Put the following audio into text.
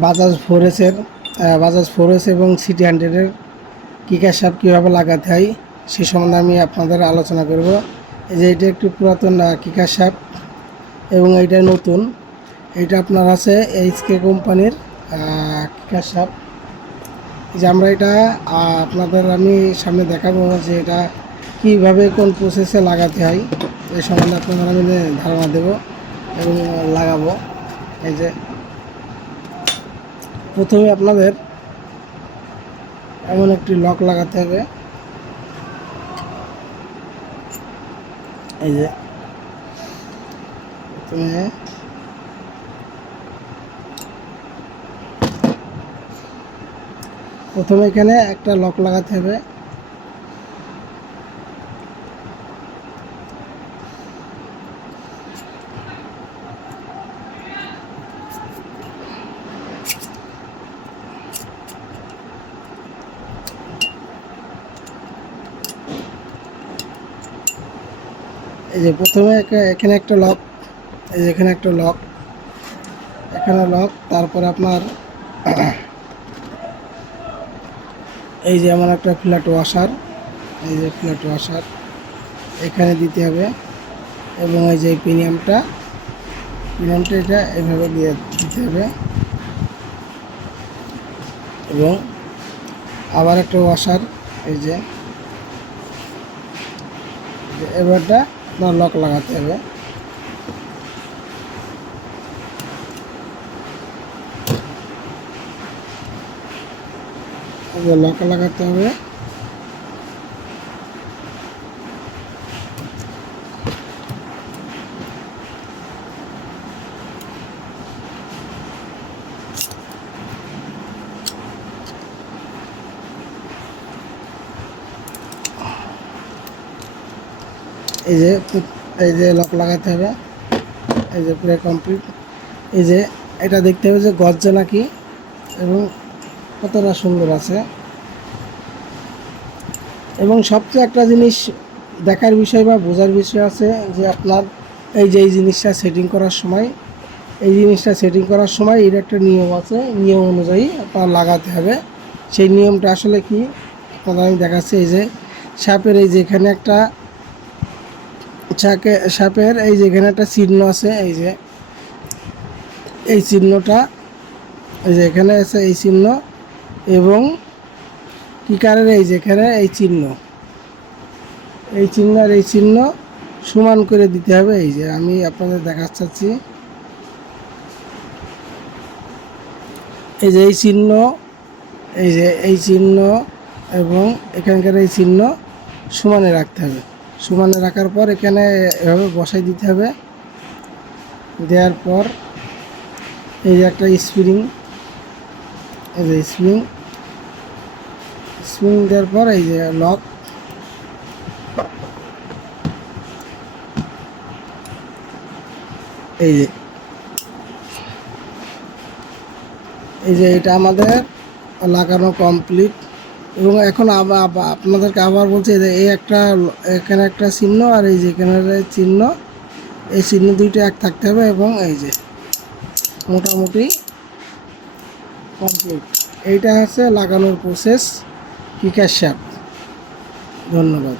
Bajaj 4S এবং city 100-এর কিকার shaft কীভাবে লাগাতে হয় সে সম্বন্ধে আমি আপনাদের আলোচনা করব। এই যে এটা একটু পুরাতন কিকার শাফট এবং এইটা নতুন। এটা আপনার আছে এইচকে কোম্পানির কিকার শাফট। যে আমরা এটা আপনাদের আমি সামনে দেখাবো যে এটা কীভাবে কোন প্রসেসে লাগাতে হয় এই সম্বন্ধে আপনাদের আমি ধারণা দেব এবং লাগাবো। এই যে প্রথমে আপনাদের এমন একটি লক লাগাতে হবে। এই যে প্রথমে এখানে একটা লক লাগাতে হবে। এই যে প্রথমে এখানে একটা লক, এই যে এখানে একটা লক, এখানে লক। তারপরে আপনার এই যে আমার একটা ফ্ল্যাট ওয়াশার, এই যে ফ্ল্যাট ওয়াশার এখানে দিতে হবে এবং এই যে প্রিমিয়ামটা এটা এইভাবে দিয়ে দিতে হবে এবং আবার একটা ওয়াশার, এই যে এবারটা আপনার লক লাগাতে হবে। লক লাগাতে হবে। এই যে লক লাগাতে হবে। এই যে পুরো কমপ্লিট। এই যে এটা দেখতে হবে যে গজ্জে নাকি এবং কতটা সুন্দর আছে। এবং সবচেয়ে একটা জিনিস দেখার বিষয় বা বোঝার বিষয় আছে যে আপনার এই যে এই জিনিসটা সেটিং করার সময় এর একটা নিয়ম আছে, নিয়ম অনুযায়ী আপনার লাগাতে হবে। সেই নিয়মটা আসলে কি আপনাদের আমি দেখাচ্ছি। এই যে সাপের এই যে এখানে একটা সাপের এই যে এখানে একটা চিহ্ন আছে, এই যে এই চিহ্নটা, এই যে এখানে আছে এই চিহ্ন এবং কিকারের এই যে এখানে এই চিহ্ন আর এই চিহ্ন সমান করে দিতে হবে। এই যে আমি আপনাদের দেখাচ্ছি, এই যে এই চিহ্ন, এই যে এই চিহ্ন এবং এখানকার এই চিহ্ন সমানে রাখতে হবে। সমানে রাখার পর এখানে এভাবে বসাই দিতে হবে। দেওয়ার পর এই যে একটা স্প্রিং, এই যে স্প্রিং দেওয়ার পর এই যে লক, এই যে এটা আমাদের লাগানো কমপ্লিট। এবং এখন আপনাদেরকে আবার বলছি যে এই একটা এখানে একটা চিহ্ন আর এই যে এখানে চিহ্ন, এই চিহ্ন দুইটা এক থাকতে হবে এবং এই যে মোটামুটি কমপ্লিট। এইটা হচ্ছে লাগানোর প্রসেস কিকার শাফট। ধন্যবাদ।